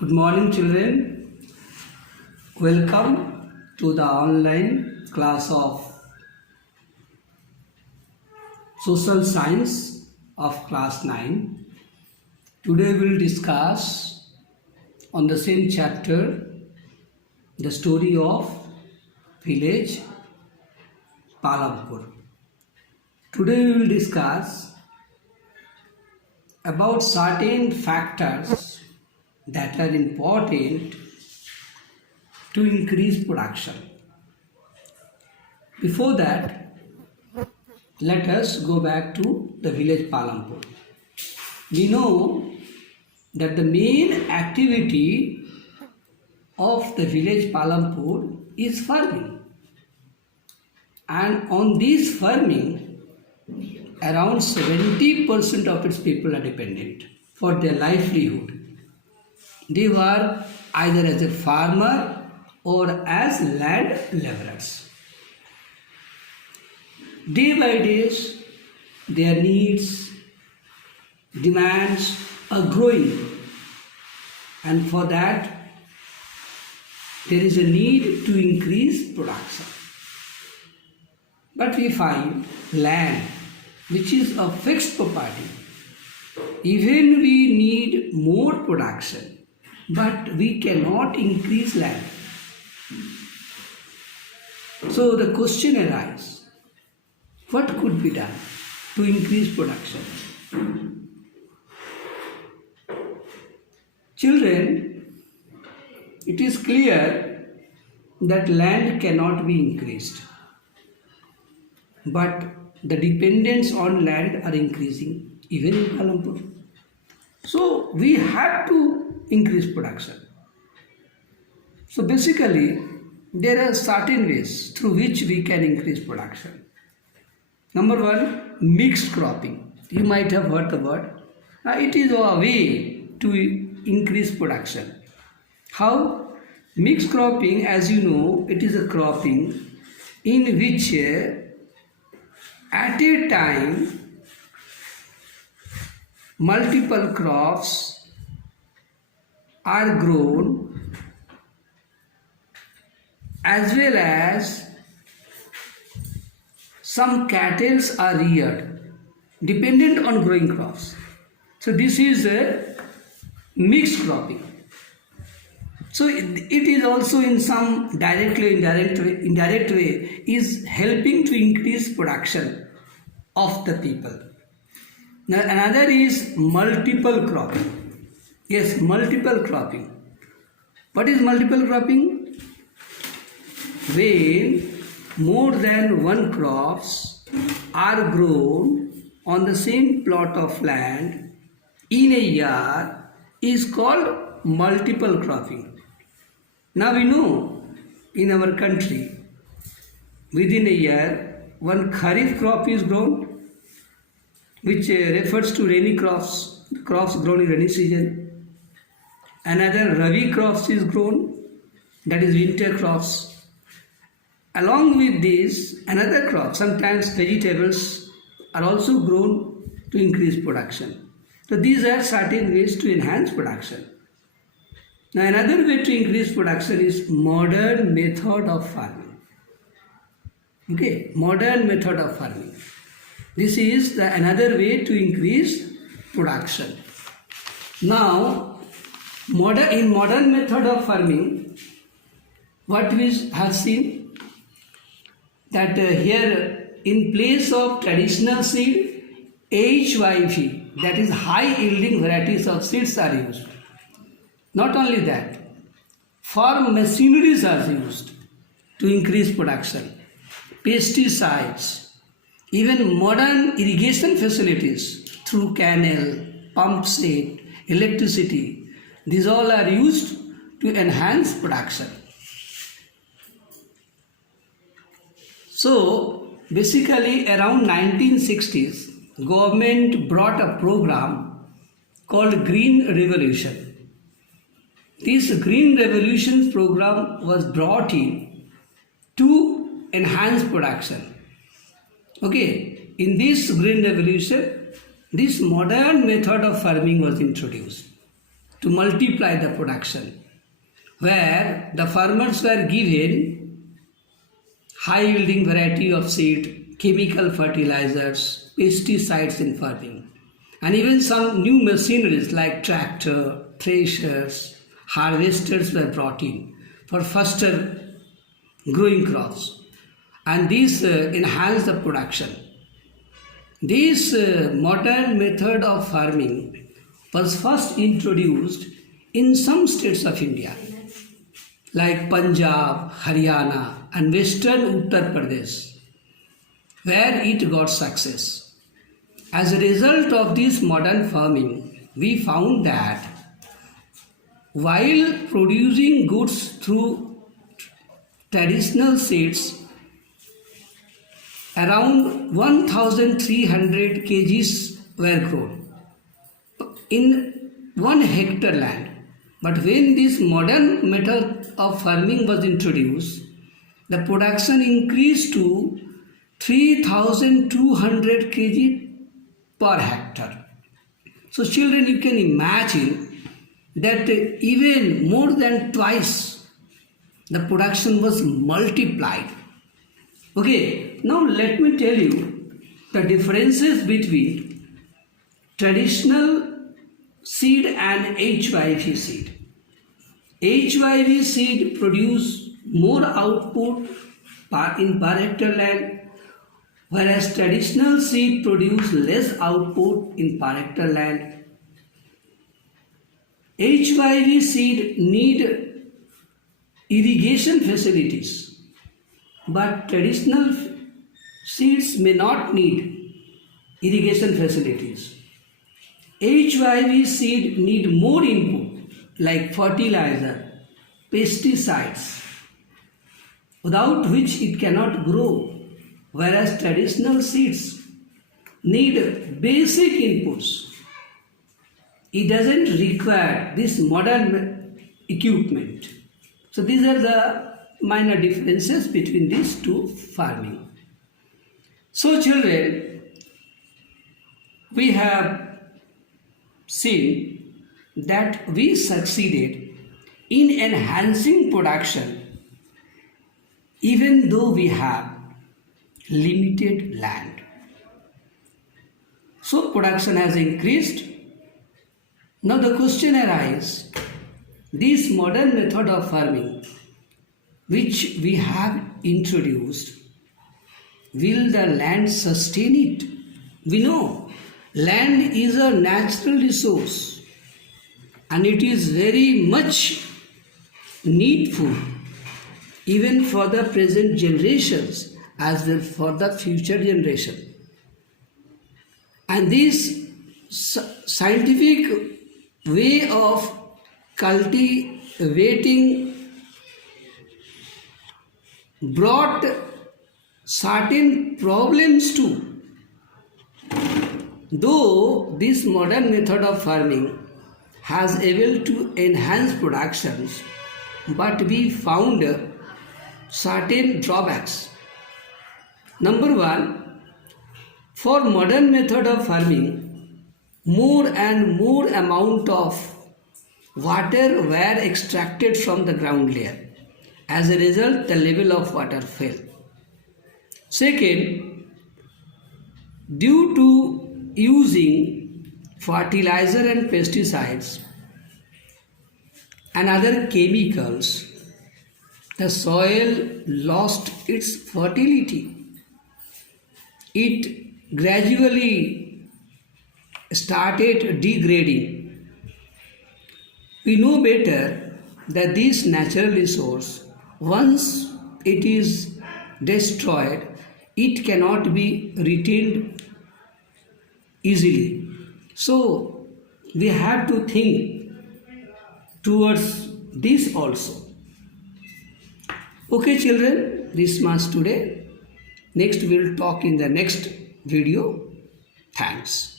Good morning, children. Welcome to the online class of Social Science of class 9. Today we will discuss on the same chapter the story of village Palampur. Today we will discuss about certain factors that are important to increase production. Before that, let us go back to the village Palampur. We know that the main activity of the village Palampur is farming, and on this farming around 70% of its people are dependent for their livelihood. They work either as a farmer or as land laborers. Day by day, their needs, demands are growing, and for that, there is a need to increase production. But we find land, which is a fixed property, even we need more production, but we cannot increase land. So the question arises, what could be done to increase production? Children, it is clear that land cannot be increased, but the dependence on land are increasing even in Palampur. So we have to increase production. So basically, there are certain ways through which we can increase production. Number one, mixed cropping. You might have heard the word. It is a way to increase production. How? Mixed cropping, as you know, it is a cropping in which at a time multiple crops are grown as well as some cattle are reared dependent on growing crops. So this is a mixed cropping. So it is also in some indirect way is helping to increase production of the people. Now another is multiple cropping. Yes, multiple cropping. What is multiple cropping? When more than one crops are grown on the same plot of land in a year is called multiple cropping. Now we know in our country within a year one kharif crop is grown, which refers to rainy crops grown in rainy season. Another rabi crops is grown, that is winter crops. Along with this, another crop, sometimes vegetables are also grown to increase production. So these are certain ways to enhance production. Now another way to increase production is modern method of farming. Okay, modern method of farming. This is another way to increase production. Now, in modern method of farming, what we have seen that here in place of traditional seed, HYV, that is high yielding varieties of seeds are used. Not only that, farm machineries are used to increase production, pesticides, even modern irrigation facilities through canal, pump set, electricity, these all are used to enhance production. So basically around 1960s, government brought a program called Green Revolution. This Green Revolution program was brought in to enhance production. Okay, in this Green Revolution, this modern method of farming was introduced. to multiply the production, where the farmers were given high yielding variety of seed, chemical fertilizers, pesticides in farming, and even some new machineries like tractor, threshers, harvesters were brought in for faster growing crops, and these enhance the production. This modern method of farming was first introduced in some states of India like Punjab, Haryana and western Uttar Pradesh, where it got success. As a result of this modern farming, we found that while producing goods through traditional seeds, around 1,300 kgs were grown in 1 hectare land. But when this modern method of farming was introduced, the production increased to 3,200 kg per hectare. So children, you can imagine that even more than twice the production was multiplied. Okay, now let me tell you the differences between traditional seed and HYV seed. HYV seed produce more output in per hectare land, whereas traditional seed produce less output in per hectare land. HYV seed need irrigation facilities, but traditional seeds may not need irrigation facilities. HYV seed need more input like fertilizer, pesticides, without which it cannot grow, whereas traditional seeds need basic inputs. It doesn't require this modern equipment. So these are the minor differences between these two farming. So children, we have seen that we succeeded in enhancing production even though we have limited land. So production has increased. Now the question arises, this modern method of farming which we have introduced, will the land sustain it? We know land is a natural resource and it is very much needful even for the present generations as well for the future generation. And this scientific way of cultivating brought certain problems too. Though this modern method of farming has able to enhance productions, but we found certain drawbacks. Number one, for modern method of farming, more and more amount of water were extracted from the ground layer. As a result, the level of water fell. Second, due to using fertilizer and pesticides and other chemicals, the soil lost its fertility. It gradually started degrading. We know better that this natural resource, once it is destroyed, it cannot be retained easily. So we have to think towards this also. Okay children, this much today. Next we will talk in the next video. Thanks.